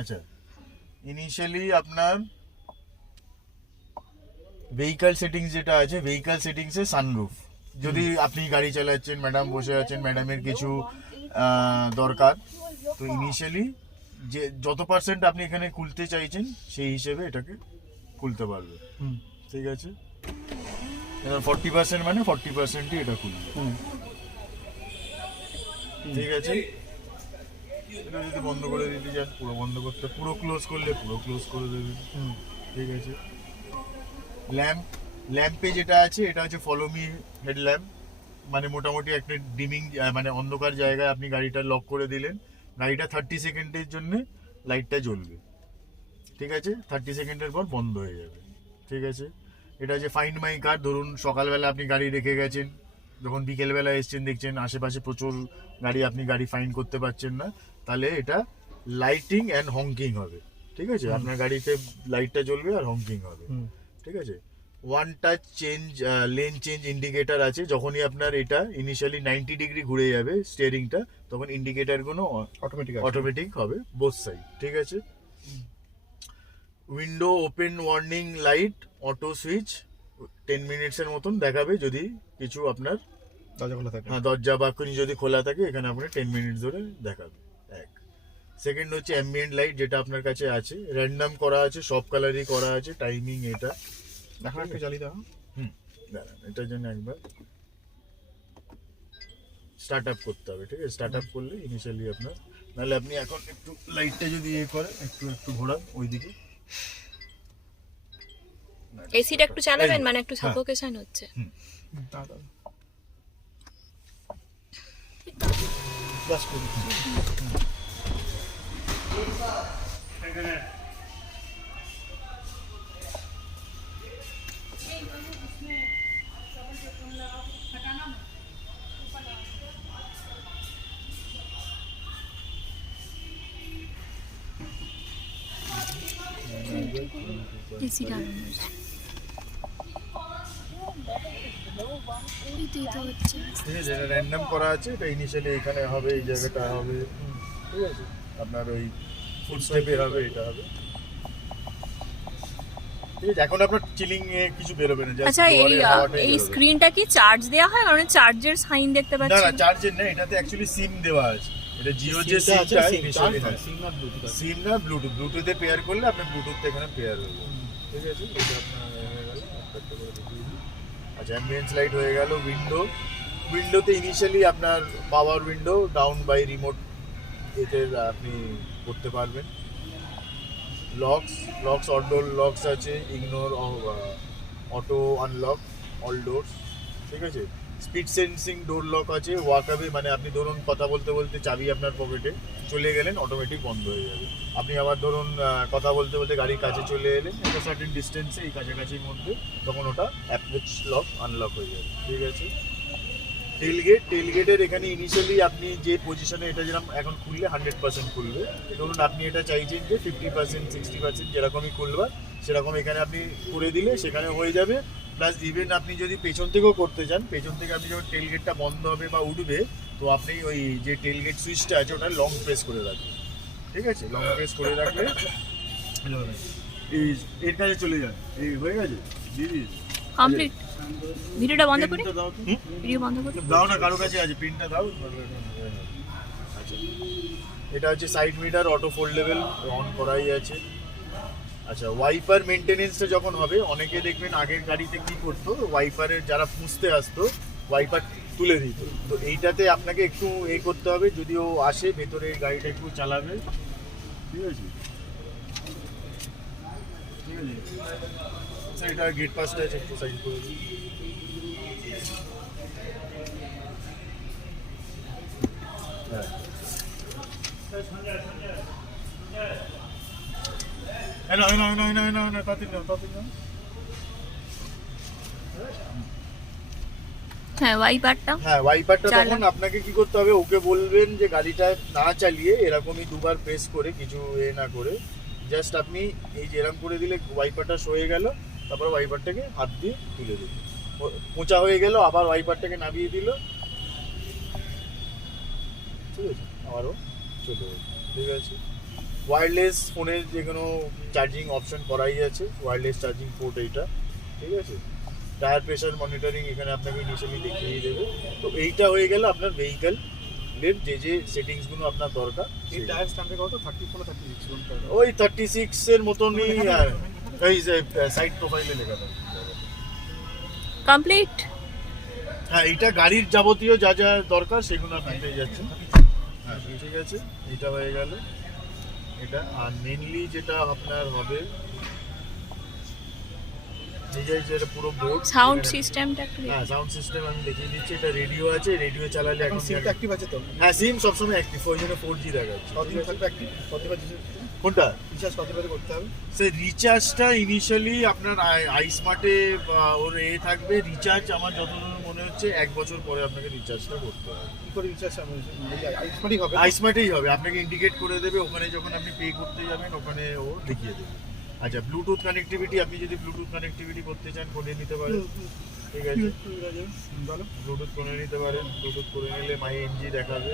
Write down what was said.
আচ্ছা। ইনিশিয়ালি আপনার vehicle settings যেটা আছে ভেহিকাল সেটিংসে সানরুফ যদি আপনি গাড়ি চালাচ্ছেন ম্যাডাম বসে আছেন ম্যাডামের কিছু দরকার। তো ইনিশিয়ালি যে যত পার্সেন্ট আপনি এখানে খুলতে চাইছেন সেই হিসেবে এটাকে খুলতে পারবে ঠিক আছে? ফর্টি পার্সেন্ট মানে ফর্টি পার্সেন্টই এটা খুলবে। ঠিক আছে? এটা যদি বন্ধ করে দিতে চান পুরো বন্ধ করতে পুরো ক্লোজ করলে পুরো ক্লোজ করে হুম। ঠিক আছে? ল্যাম্প ল্যাম্পে যেটা আছে এটা হচ্ছে ফলো মি হেড ল্যাম্প মানে মোটামুটি একটা ডিমিং মানে অন্ধকার জায়গায় আপনি গাড়িটা লক করে দিলেন। গাড়িটা থার্টি সেকেন্ডের জন্য লাইটটা জ্বলবে। ঠিক আছে? থার্টি সেকেন্ডের পর বন্ধ হয়ে যাবে। ঠিক আছে? এটা হচ্ছে ফাইন্ড মাই কার ধরুন সকালবেলা আপনি গাড়ি রেখে গেছেন যখন বিকেলবেলা এসছেন দেখছেন আশেপাশে প্রচুর গাড়ি আপনি গাড়ি ফাইন্ড করতে পারছেন না। তাহলে এটা লাইটিং অ্যান্ড হংকিং হবে। ঠিক আছে? আপনার গাড়িতে লাইটটা জ্বলবে আর হংকিং হবে। ঠিক আছে? One touch change lane change indicator আছে। যখনই আপনার এটা ইনিশিয়ালি নাইনটি ডিগ্রি ঘুরে যাবে স্টিয়ারিংটা তখন ইন্ডিকেটরগুলো অটোমেটিক অটোমেটিক হবে বোথ সাইড ঠিক আছে? Window open warning light auto switch ten মিনিটসের মতন দেখাবে যদি কিছু আপনার দরজা খোলা থাকে। হ্যাঁ দরজা বাকুনি যদি খোলা থাকে এখানে আপনি টেন মিনিট ধরে দেখাবে। সেকেন্ড হচ্ছে অ্যাম্বিয়েন্ট লাইট যেটা আপনার কাছে আছে। র্যান্ডাম করা আছে সব কালারই করা আছে টাইমিং এটা। এখন একটু জ্বালিয়ে দাও। হুম দাঁড়ান এটার জন্য একবার। স্টার্ট আপ করতে হবে ঠিক আছে? স্টার্ট আপ করলে ইনিশিয়ালি আপনার নাহলে আপনি এখন একটু লাইটটা যদি ইয়ে করেন একটু একটু ঘোরান ওইদিকে। এসিটা একটু চালাবেন মানে একটু হ্যাঁ। সাফোকেশন হচ্ছে। দাও দাও জাস্ট করে দিচ্ছি। ঠিক আছে র্যান্ডাম করা আছে এটা ইনিশিয়ালি এখানে হবে এই জায়গাটা হবে ঠিক আছে। আপনার ওই ফুড স্টেপে হবে এটা হবে। ঠিক আছে এখন আপনার চিলিং এ কিছু বেরোবে না আচ্ছা এই এই স্ক্রিনটা কি চার্জ দেওয়া হয়? কারণ চার্জের সাইন দেখতে না না পাচ্ছি চার্জের না এটাতে অ্যাকচুয়ালি সিম দেওয়া আছে। এটা জিও যে সিমটা আছে, সিম না ব্লুটুথ সিম না ব্লুটুথ ব্লুটুথে পেয়ার করলে আপনি ব্লুটুথ এখানে পেয়ার যাবে। ঠিক আছে এটা আপনার হয়ে গেল। আচ্ছা অ্যাম্বিয়েন্স লাইট হয়ে গেল উইন্ডো উইন্ডোতে ইনিশিয়ালি আপনার power window down by remote এতে আপনি করতে পারবেন। লকস লকস আউটডোর লকস আছে ignore auto unlock all doors ঠিক আছে? স্পিড সেন্সিং ডোর লক আছে ওয়াকাবে মানে আপনি ধরুন কথা বলতে বলতে চাবি আপনার পকেটে চলে গেলেন অটোমেটিক বন্ধ হয়ে যাবে। আপনি আবার ধরুন কথা বলতে বলতে গাড়ির কাছে চলে এলেন, একটা সার্টেন ডিস্টেন্সে এই কাছাকাছির মধ্যে, তখন ওটা অ্যাপ্রোচ লক আনলক হয়ে যাবে, ঠিক আছে? টেলগেট টেলগেটের এখানে ইনিশিয়ালি আপনি যে পজিশনে এটা যেরকম এখন খুললে হান্ড্রেড পার্সেন্ট খুলবে। ধরুন আপনি এটা চাইছেন যে ফিফটি পার্সেন্ট সিক্সটি পার্সেন্ট যেরকমই খুলবার, সেরকম এখানে আপনি করে দিলে সেখানে হয়ে যাবে। প্লাস ইভেন আপনি যদি পেছন থেকেও করতে চান, পেছন থেকে আপনি যখন টেলগেটটা বন্ধ হবে বা উঠবে, তো আপনি ওই যে টেলগেট সুইচটা আছে, ওটা লং প্রেস করে রাখবেন। ঠিক আছে? লং প্রেস করে রাখলে, এই এর কাছে চলে যান এই হয়ে গেছে? দিদি কমপ্লিট ভিডিওটা বন্ধ করি? ভিডিও বন্ধ করি? দাও না কারও কাছে আছে। পিনটা দাও। আচ্ছা। এটা হচ্ছে side mirror auto foldable on করাই আছে। আচ্ছা ওয়াইপার মেনটেনেন্সটা যখন হবে অনেকে দেখবেন আগের গাড়িতে কি করতো? ওয়াইপারের যারা পুষতে আসতো ওয়াইপার তুলে দিত। তো এইটাতে আপনাকে একটু এ করতে হবে যদি ও আসে ভেতরে গাড়িটা একটু চালাবে। ঠিক আছে? ঠিক আছে। স্যার এটা গেট পাসটা আছে একটু সাইড করে হ্যাঁ। হ্যাঁ ওয়াইপারটা হ্যাঁ ওয়াইপারটা তখন আপনাকে কি করতে হবে? ওকে বলবেন যে গাড়িটা না চালিয়ে এরকমই দুবার প্রেস করে কিছু এ না করে জাস্ট আপনি এই যে এরকম করে দিলে ওয়াইপারটা সয়ে গেল। তারপর ওয়াইপারটাকে হাত দিয়ে তুলে দিল। পোঁচা হয়ে গেল আবার ওয়াইপারটাকে নামিয়ে দিল। ঠিক আছে আবারও চলে গেল ঠিক আছে। ওয়্যারলেস ফোনের যে কোনো চার্জিং অপশন করাই আছে। ওয়্যারলেস চার্জিং পোর্ট এইটা। ঠিক আছে? টায়ার প্রেশার মনিটরিং এখানে আপনাকে ইনিশিয়ালি দেখিয়ে দেবে। তো এইটা হয়ে গেলে আপনার ভেহিক্যাল এর যে যে সেটিংসগুলো আপনার দরকার এই টায়ার স্ট্যান্ডে কত? থার্টি ফোর থার্টি সিক্স ওই থার্টি সিক্স এর মতনই আর, এই যে সাইড প্রোফাইলে লেখা থাকে। কমপ্লিট হ্যাঁ এটা গাড়ির যাবতীয় যা যা দরকার সেগুলো আপনি পেয়ে যাচ্ছেন। হ্যাঁ ঠিক আছে এটা হয়ে গেল। এটা আর মেনলি যেটা আপনার হবে এই যেটা পুরো বোর্ড সাউন্ড সিস্টেমটা একটু হ্যাঁ সাউন্ড সিস্টেম আমি দেখিয়ে দিচ্ছি। এটা রেডিও আছে রেডিও চালালে এখন এখন সিমটা অ্যাক্টিভ আছে তো? হ্যাঁ সিম সবসময় অ্যাক্টিভ ওই জন্য ফোর জি দেখাচ্ছে। কতদিন থাকবে অ্যাক্টিভ কতবার কোনটা? রিচার্জ কতবারে করতে হবে? সে রিচার্জটা ইনিশিয়ালি আপনার আই স্মার্টে ওর এ থাকবে। রিচার্জ আমার যতদূর মনে হচ্ছে এক বছর পরে আপনাকে রিচার্জটা করতে হবে। কি করে রিচার্জ আইসমারি হবে। আই হবে। আপনাকে ইন্ডিকেট করে দেবে ওখানে যখন আপনি পে করতে যাবেন ওখানে ও দেখিয়ে দেবে। আচ্ছা ব্লুটুথ কানেক্টিভিটি আপনি যদি ব্লুটুথ কানেক্টিভিটি করতে চান করে নিতে পারেন। ঠিক আছে? বলো। ব্লুটুথ করে নিতে পারেন। ব্লুটুথ করে নিলে মাই এনজি দেখাবে।